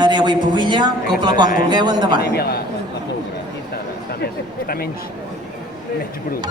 Hereu i Pubilla, cobla quan vulgueu, endavant. La pólvora, està menys brut,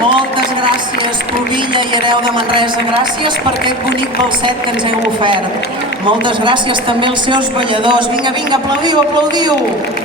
Moltes gràcies, Pubilla i Hereu de Manresa. Gràcies per aquest bonic balset que ens heu ofert. Moltes gràcies també als seus balladors. Vinga, vinga, aplaudiu, aplaudiu!